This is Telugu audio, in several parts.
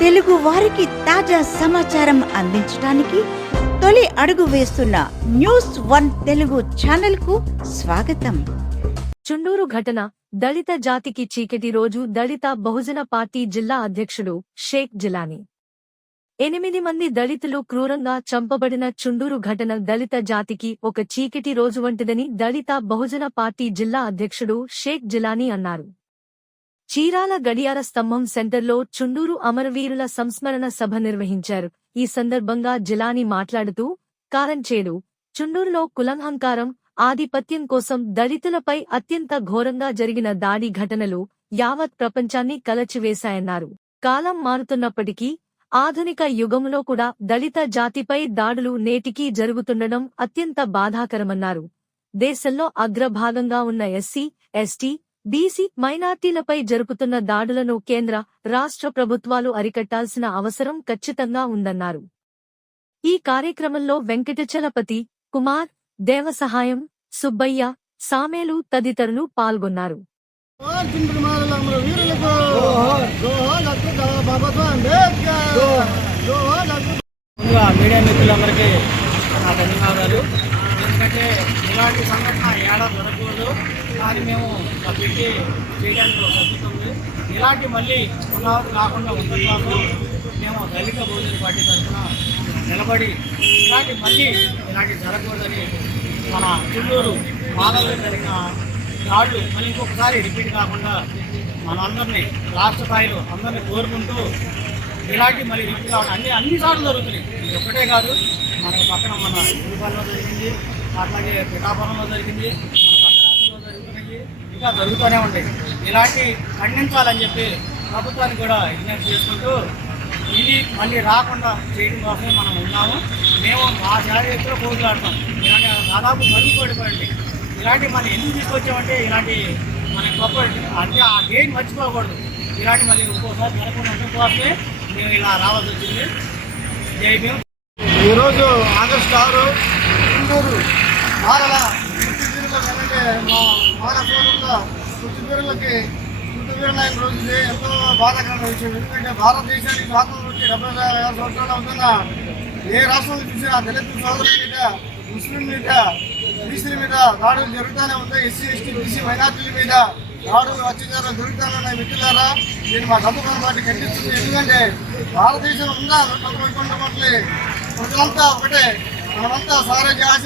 తెలుగు వారికి తాజా సమాచారం అందించడానికి తొలి అడుగు వేస్తున్న న్యూస్ వన్ తెలుగు ఛానల్కు స్వాగతం. చుండూరు ఘటన దళిత జాతికి చీకటి రోజు దళిత బహుజన పార్టీ జిల్లా అధ్యక్షుడు షేక్ జిలానీ. ఎనిమిది మంది దళితులు క్రూరంగా చంపబడిన చుండూరు ఘటన దళిత జాతికి ఒక చీకటి రోజు వంటిదని దళిత బహుజన పార్టీ జిల్లా అధ్యక్షుడు షేక్ జిలానీ అన్నారు. చీరాల గడియార స్తంభం సెంటర్లో చుండూరు అమరవీరుల సంస్మరణ సభ నిర్వహించారు. ఈ సందర్భంగా జిలాని మాట్లాడుతూ కారంచేడు చుండూరులో కులంహంకారం ఆధిపత్యం కోసం దళితులపై అత్యంత ఘోరంగా జరిగిన దాడి ఘటనలు యావత్ ప్రపంచాన్ని కలచివేశాయన్నారు. కాలం మారుతున్నప్పటికీ ఆధునిక యుగంలో కూడా దళిత జాతిపై దాడులు నేటికీ జరుగుతుండడం అత్యంత బాధాకరమన్నారు. దేశంలో అగ్రభాగంగా ఉన్న ఎస్సీ ఎస్టీ బీసీ మైనార్టీలపై జరుపుతున్న దాడులను కేంద్ర రాష్ట్ర ప్రభుత్వాలు అరికట్టాల్సిన అవసరం ఖచ్చితంగా ఉందన్నారు ఈ కార్యక్రమంలో వెంకటచలపతి కుమార్ దేవసహాయం సుబ్బయ్య సామేలు తదితరులు పాల్గొన్నారు మీడియా మిత్రులందరికీ నా ధన్యవాదాలు ఎందుకంటే ఇలాంటి సంఘటన ఏడా జరగకూడదు. కానీ మేము ఆ చేయడానికి ఒక ఉంది ఇలాంటి మళ్ళీ పునరావృతి కాకుండా ఉండడం కాదు మేము దళిత భోజన పార్టీ తరఫున నిలబడి ఇలాంటి మళ్ళీ ఇలాంటి జరగకూడదని మన చుట్టూరు మాధవులు జరిగిన దాడులు మళ్ళీ ఇంకొకసారి రిపీట్ కాకుండా మనందరినీ రాష్ట్ర స్థాయిలో అందరినీ కోరుకుంటూ ఇలాంటి మళ్ళీ రిపీట్ కావడం అన్ని అన్నిసార్లు జరుగుతున్నాయి. ఇది ఒక్కటే కాదు. మన పక్కన మన గుడిపాలలో జరిగింది. అట్లాగే పిఠాపురంలో జరిగింది మన జరుగుతున్నాయి ఇంకా జరుగుతూనే ఉంటాయి ఇలాంటి ఖండించాలని చెప్పి ప్రభుత్వానికి కూడా విజ్ఞప్తి చేసుకుంటూ ఇది మళ్ళీ రాకుండా చేయడం కోసమే మనం ఉన్నాము. మేము మా శారీరకులో పోగులాడతాం ఇలాంటి దాదాపు మళ్ళీ పడిపోయింది ఇలాంటి మనం ఎందుకు తీసుకొచ్చామంటే ఇలాంటి మన గొప్ప అంటే ఆ గేమ్ మర్చిపోకూడదు. ఇలాంటి మళ్ళీ ఇంకోసారి జరగకుండా ఉండడం మేము ఇలా రావాల్సి వచ్చింది. జై భీమ్. ఈరోజు ఆగస్టు ఆరు గుంటూరు మారల. మృతి వీరులకు ఏంటంటే మా మాల సోదరుల మృతి వీరులకి మృతి వీరుల రోజు ఎంతో బాధాకరమైన విషయం. ఎందుకంటే భారతదేశానికి స్వాతంత్రం వచ్చి డెబ్బై సంవత్సరాలు అవుతున్న ఏ రాష్ట్రంలో చూసినా దళిత సోదరుల మీద ముస్లిం మీద బీసీల మీద దాడులు జరుగుతూనే ఉంటాయి ఎస్సీ ఎస్టీ బీసీ మైనార్టీల మీద దాడులు అత్యాచారాలు జరుగుతానన్న మిత్రులారా నేను మా గంపకం పార్టీ ఖండిస్తుంది ఎందుకంటే భారతదేశం ఉందా? పట్ల ప్రజలంతా ఒకటే. మనమంతా సారాజ్య ఆశ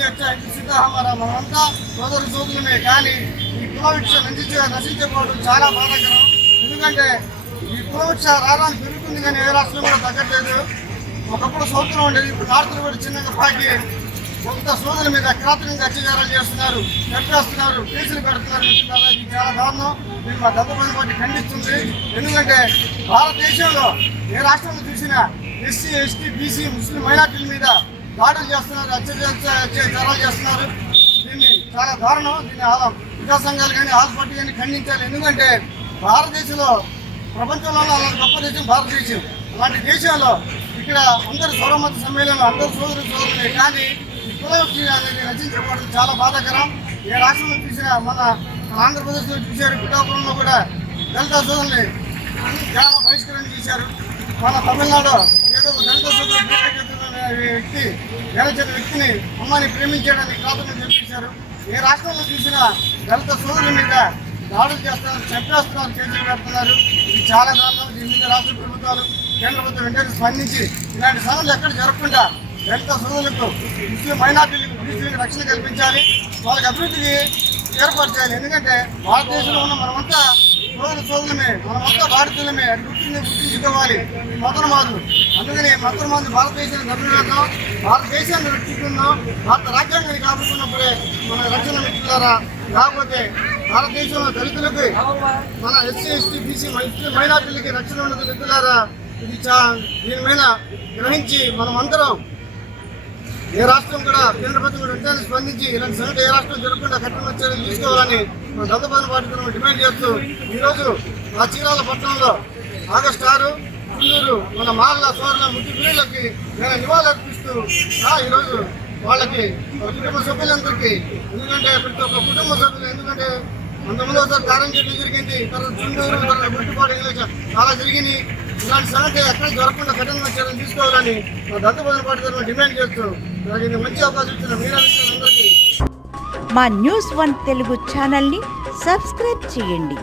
సిద్ధహమరా మనమంతా సోదరు సోదరులమే. కానీ ఈ కులవృక్ష నశించ నశించకపోవడం చాలా బాధాకరం. ఎందుకంటే ఈ కులవృక్ష రావడానికి పెరుగుతుంది కానీ ఏ రాష్ట్రం కూడా తగ్గట్లేదు. ఒకప్పుడు సోదరం ఉండేది. ఇప్పుడు నార్త్లో కూడా చిన్నగా పాకి కొంత సోదరుల మీద కిరాతకంగా అత్యాచారాలు చేస్తున్నారు. చంపేస్తున్నారు కేసులు పెడుతున్నారు. ఇది చాలా దారుణం. మేము మా దత్తపతి పార్టీ ఖండిస్తుంది. ఎందుకంటే భారతదేశంలో ఏ రాష్ట్రంలో చూసినా ఎస్సీ ఎస్టీ బీసీ ముస్లిం మైనార్టీల మీద దాడులు చేస్తున్నారు అత్యాచార చేస్తున్నారు. దీన్ని చాలా దారుణం దీన్ని ఆదా. వికాస సంఘాలు కానీ ఆల్ పార్టీ కానీ ఖండించాలి. ఎందుకంటే భారతదేశంలో ప్రపంచంలో అలాంటి గొప్ప దేశం భారతదేశం. అలాంటి దేశంలో ఇక్కడ అందరు సౌరమత సమ్మేళనం అందరు సోదరు సోదరులే. కానీ ఈ అనేది రచించకపోవడం చాలా బాధాకరం. ఏ రాష్ట్రంలో చూసినా మన ఆంధ్రప్రదేశ్లో చూశారు పిఠాపురంలో కూడా దళిత సోదరుల్ని గ్రామ బహిష్కరణ చేశారు. మన తమిళనాడు ఏదో దళిత సోదరుడు వ్యక్తి వేలచిన వ్యక్తిని అమ్మాయిని ప్రేమించాడని కాదని చూపించారు ఏ రాష్ట్రంలో చూసినా దళిత సోదరుల మీద దాడులు చేస్తున్నారు చంపేస్తున్నారు చేతులు పెడుతున్నారు. ఇది చాలా దారుణం. దీని మీద రాష్ట్ర ప్రభుత్వాలు కేంద్ర ప్రభుత్వం వెంటనే స్పందించి ఇలాంటి సమస్యలు ఎక్కడ జరగకుండా దళిత సోదరులకు ముస్లిం మైనార్టీలకు బీసీలకు రక్షణ కల్పించాలి. వాళ్ళకి అభివృద్ధికి ఏర్పాటు చేయాలి. ఎందుకంటే భారతదేశంలో ఉన్న మనమంతా సోదర సోదరులమే మనమంతా భారతీయులమే అది గుర్తించి గుర్తించుకోవాలి. మొదలు మాదు అందుకనే మతన మాదులు భారతదేశాన్ని గమనిద్దాం భారతదేశాన్ని రక్షిస్తున్నాం. భారత రాజ్యాంగాన్ని కాపాడుకున్నప్పుడే మన రక్షణ మిత్రులారా కాకపోతే భారతదేశంలో దళితులకు మన ఎస్సీ ఎస్టీ బీసీ మైనార్టీలకి రక్షణ ఉన్నది మిత్రులారా ఇది చా దీని మీద గ్రహించి అందరం ఏ రాష్ట్రం కూడా కేంద్ర ప్రభుత్వం వెంటనే స్పందించి ఇలాంటి సంఘటన ఏ రాష్ట్రం జరగకుండా కఠిన చర్యలు తీసుకోవాలని మన దత్తపాలన పార్టీ డిమాండ్ చేస్తూ ఈరోజు ఆ చీరాల పట్టణంలో ఆగస్టు ఆరు గుంటూరు మన మాల సోదరుల ముఖ్య పిల్లలకి నేను నివాళులర్పిస్తూ ఈరోజు వాళ్ళకి కుటుంబ సభ్యులందరికీ ఎందుకంటే ప్రతి ఒక్క కుటుంబ సభ్యులు ఎందుకంటే అంతకుముందు ఒకసారి కారం చెట్టు జరిగింది. తర్వాత చుండూరు తర్వాత గుట్టుపాటు చాలా జరిగినాయి. ఇలాంటి సంగతి ఎక్కడ జరగకుండా కఠిన చర్యలు తీసుకోవాలని మా దత్తబోధన పాటు తరఫున డిమాండ్ చేస్తూ నాకు మంచి అవకాశం ఇచ్చిన మీడియా మిత్రులందరికీ మా న్యూస్ వన్ తెలుగు ఛానల్ని సబ్స్క్రైబ్ చేయండి.